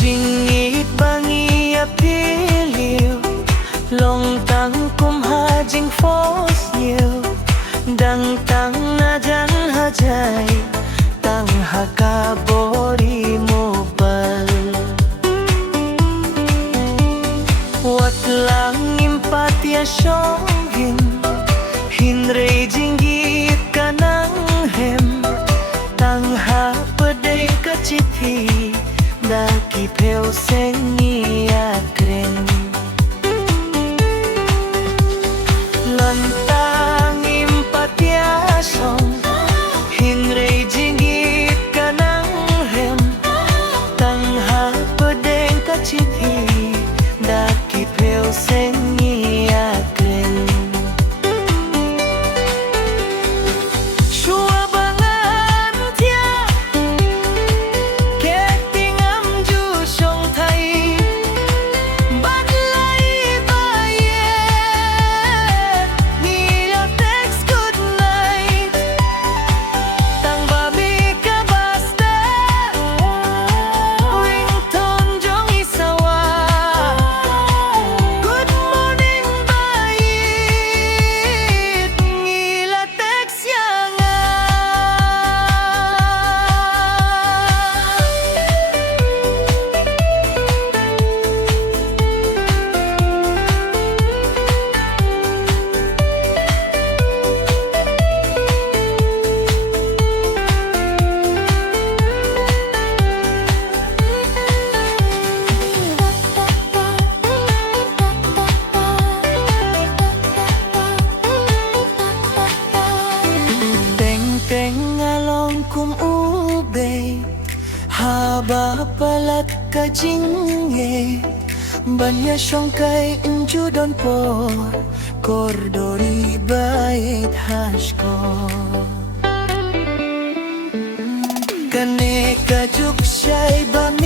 jingit bangi apiliu long tang kum ha jing fos nhiều dang tang na jan hajai tang haka bori mobal wat lang impatia shongin hinrei jingit kanang hem tang ha pedai kachithi daki pheo sengi akren lantang impatia song hinrei jingit kanang hem tang ha pedai kachithi daki pheo sengi akren kum ube haba palat ka jinge banya shongkai inju don po kordori bait hashko kane ka juk shai bami